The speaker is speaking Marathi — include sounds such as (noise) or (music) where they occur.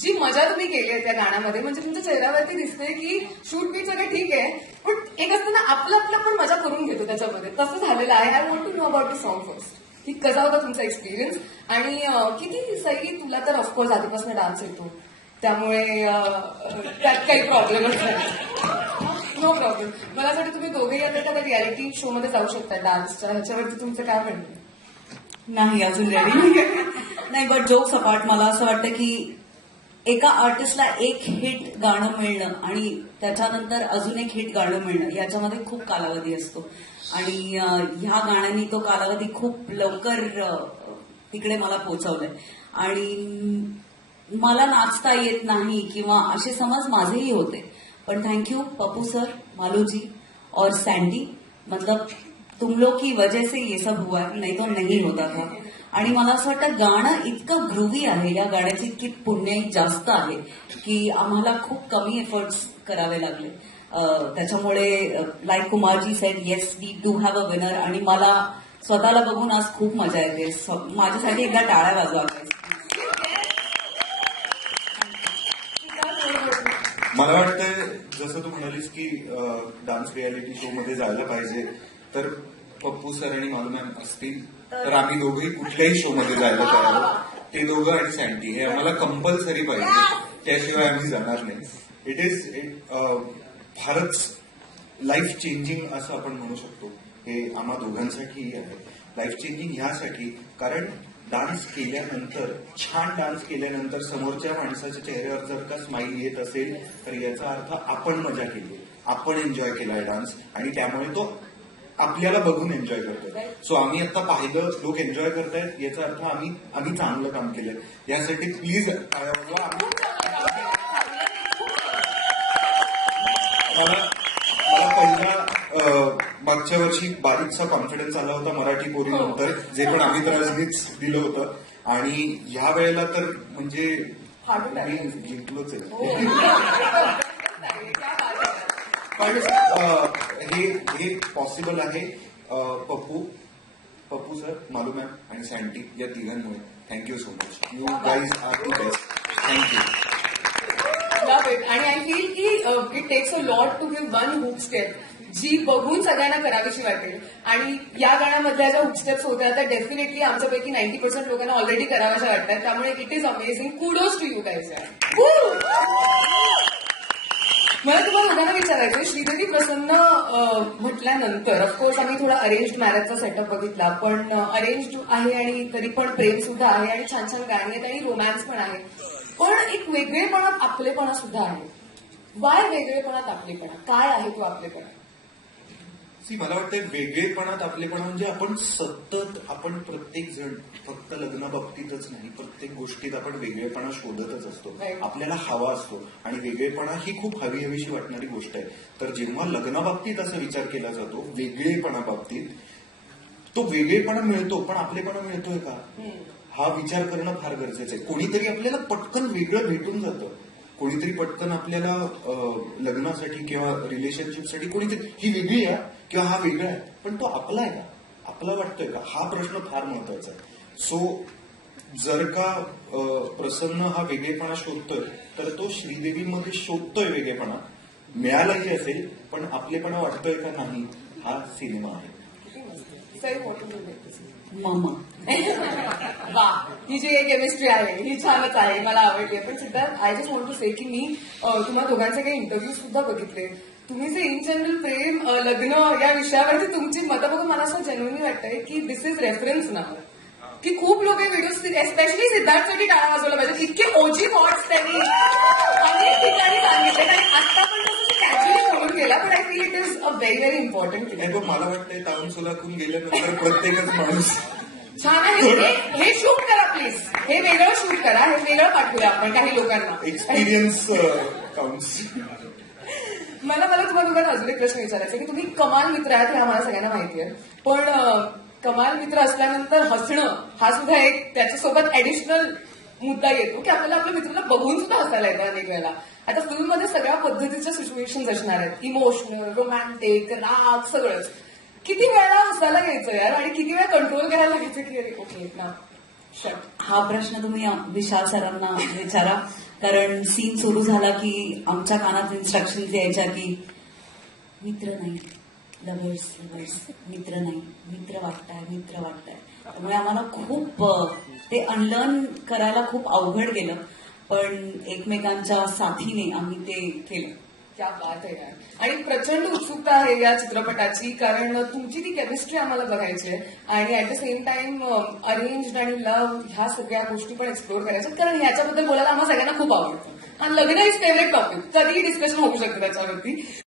जी मजा तुम्ही केली आहे त्या गाण्यामध्ये म्हणजे तुमच्या चेहऱ्यावरती दिसते की शूट बीट सगळं ठीक आहे पण एक असतं ना आपलं आपलं पण मजा करून घेतो त्याच्यामध्ये. तसं झालेलं आहे. I want to know about the song first की कसा होता तुमचा एक्सपिरियन्स आणि किती सई तुला तर ऑफकोर्स आधीपासून डान्स येतो. त्यामुळे त्यात काही प्रॉब्लेम नो प्रॉब्लेम मला असं वाटतं तुम्ही दोघेही आता एखाद्या रियालिटी शो मध्ये जाऊ शकता डान्सच्या ह्याच्यावरती तुमचं काय म्हणणं? नाही अजून रेडी नाही बट जोक्स अपार्ट मला असं वाटतं की एका आर्टिस्टला एक हिट गाणं मिळणं आणि त्याच्यानंतर अजून एक हिट गाणं मिळणं याच्यामध्ये खूप कालावधी असतो. आणि ह्या गाण्याने तो कालावधी खूप लवकर तिकडे मला पोहोचवलाय. आणि मला नाचता येत नाही किंवा असे समज माझेही होते. पण थँक्यू पप्पू सर मालूजी और सँडी मतलब तुम लोग की वजह से ये सब हुआ नहीं तो नहीं होता था. आणि मला असं वाटतं गाणं इतकं ग्रुवी आहे या गाण्याची इतकी पुण्य जास्त आहे की आम्हाला खूप कमी एफर्ट्स करावे लागले. त्याच्यामुळे like Kumarji said yes we do have a winner आणि मला स्वतःला बघून आज खूप मजा येते. माझ्यासाठी एकदा टाळ्या वाजवा मला वाटतं जसं तू म्हणालीस की डान्स रियालिटी शो मध्ये जायला पाहिजे तर पप्पू सर आणि मॅम असतील. तर आम्ही दोघंही कुठल्याही शो मध्ये जायला तयार आहोत. ते दोघं आणि सँटी हे आम्हाला कंपल्सरी पाहिजे. त्याशिवाय आम्ही जाणार नाही. इट इज फारच लाईफ चेंजिंग असं आपण म्हणू शकतो. हे आम्हा दोघांसाठीही आहे. लाईफ चेंजिंग ह्यासाठी कारण डान्स केल्यानंतर छान डान्स केल्यानंतर समोरच्या माणसाच्या चेहऱ्यावर जर का स्माईल येत असेल तर याचा अर्थ आपण मजा केली. आपण एन्जॉय केलाय डान्स आणि त्यामुळे तो आपल्याला बघून एन्जॉय करतोय सो आम्ही आता पाहिलं लोक एन्जॉय करतायत याचा अर्थ आम्ही आम्ही चांगलं काम केलंय. यासाठी प्लीज मला मला पहिला मागच्या वर्षी बारीकसा कॉन्फिडन्स आला होता मराठी पोरी नंतर जे पण आम्ही तर रजनीच दिलं होतं. आणि ह्या वेळेला तर म्हणजे. मी जिंकलोच आहे. हो. (laughs) (laughs) पण हे हे पॉसिबल आहे पप्पू पप्पू सर मालू मॅम आणि सँटी या तिघांमुळे. Thank you so much you guys are the best thank you आणि आय फील की it takes a lot to give one hook step जी बघून सगळ्यांना करावीशी वाटेल. आणि या गाण्यामधल्या ज्या हुक स्टेप्स होत्या त्या डेफिनेटली आमच्यापैकी नाईन्टी पर्सेंट लोकांना ऑलरेडी कराव्याशा वाटतात. त्यामुळे it is amazing kudos to you guys मला तुम्हाला दोघांना विचारायचं श्रीदेवी प्रसन्न म्हटल्यानंतर ऑफकोर्स आम्ही थोडा अरेंज मॅरेजचा सेटअप बघितला पण अरेंज आहे आणि तरी पण प्रेम सुद्धा आहे आणि छान छान गाणी आहेत आणि रोमॅन्स पण आहे. पण एक वेगळेपणात आपलेपणा सुद्धा आहे. वाय वेगळेपणात आपलेपणा? काय आहे तो आपलेपणा? सी मला वाटतं वेगळेपणात आपलेपणा म्हणजे आपण सतत आपण प्रत्येक जण फक्त लग्नाबाबतीतच नाही प्रत्येक गोष्टीत आपण वेगळेपणा शोधतच असतो. आपल्याला हवा असतो. आणि वेगळेपणा ही खूप हवी हवीशी वाटणारी गोष्ट आहे. तर जेव्हा लग्नाबाबतीत असा विचार केला जातो वेगळेपणा बाबतीत तो वेगळेपणा मिळतो पण आपलेपणा मिळतोय का? हा विचार करणं फार गरजेचं आहे. कोणीतरी आपल्याला पटकन वेगळं भेटून जातं. कोणीतरी पटकन आपल्याला लग्नासाठी किंवा रिलेशनशिपसाठी कोणीतरी ही वेगळी आहे किंवा हा वेगळा आहे पण तो आपला आहे का? आपला वाटतोय का? हा प्रश्न फार महत्त्वाचा आहे. सो जर का प्रसन्न हा वेगळेपणा शोधतोय तर तो श्रीदेवीमध्ये शोधतोय वेगळेपणा. मिळालाही असेल पण आपलेपणा वाटतोय का नाही हा सिनेमा आहे. सई मोठं मामा वा ही जी केमिस्ट्री आहे ही छानच आहे मला आवडली पण Siddharth I just want to say की मी तुम्हा दोघांचे काही इंटरव्ह्यू सुद्धा बघितले. तुम्ही जे इन जनरल प्रेम लग्न या विषयावरती तुमची मतं बघून मला असं जेन्युअनली वाटतंय की दिस इज रेफरन्स नाव की खूप लोक व्हिडिओ एस्पेशली सिद्धार्थसाठी टाळा वाजवला पाहिजे. इतके ओजी थॉट्स त्यांनी. (laughs) अनेक ठिकाणी सांगितले आणि आता पण गेला पण I feel it is a very very important नाही पण मला वाटतंय टाउन सोलाकून गेल्यानंतर प्रत्येकच माणूस छान आहे. हे- हे शूट करा प्लीज हे वेगळं शूट करा हे वेगळं पाठवूया आपण काही लोकांना. एक्सपिरियन्स काउंट्स मला मला तुम्हाला दोघांना अजून एक प्रश्न विचारायचा आहे की तुम्ही कमाल मित्र आहात हे आम्हाला सगळ्यांना माहिती आहे. पण अं, कमाल मित्र असल्यानंतर हसणं हा सुद्धा एक त्याच्यासोबत ऍडिशनल मुद्दा येतो. की आपल्याला आपल्या मित्रांना बघून सुद्धा हसायला येतं अनेक वेळेला. आता फिल्ममध्ये सगळ्या पद्धतीच्या सिच्युएशन असणार आहेत. इमोशनल रोमॅन्टिक राग सगळंच. किती वेळा हसायला घ्यायचं यार? आणि किती वेळा कंट्रोल करायला घ्यायचं की अरे ओके ना. हा प्रश्न तुम्ही विशाल सरांना विचारा. कारण सीन सुरू झाला की आमच्या कानात इन्स्ट्रक्शन यायच्या की मित्र नाही. लव्हर्स लव्हर्स मित्र नाही मित्र वाटताय मित्र वाटताय त्यामुळे आम्हाला खूप ते अनलर्न करायला खूप अवघड गेलं. पण एकमेकांच्या साथीने आम्ही ते केलं. त्या बात आहे यार. आणि प्रचंड उत्सुकता आहे या चित्रपटाची कारण तुमची ती केमिस्ट्री आम्हाला बघायची आहे. आणि at the same time arrange आणि लव्ह ह्या सगळ्या गोष्टी पण एक्सप्लोर करायच्या. कारण ह्याच्याबद्दल बोलायला आम्हाला सगळ्यांना खूप आवडतं. आणि लग्न इज फेवरेट टॉपिक कधीही डिस्कशन होऊ शकतं त्याच्यावरती.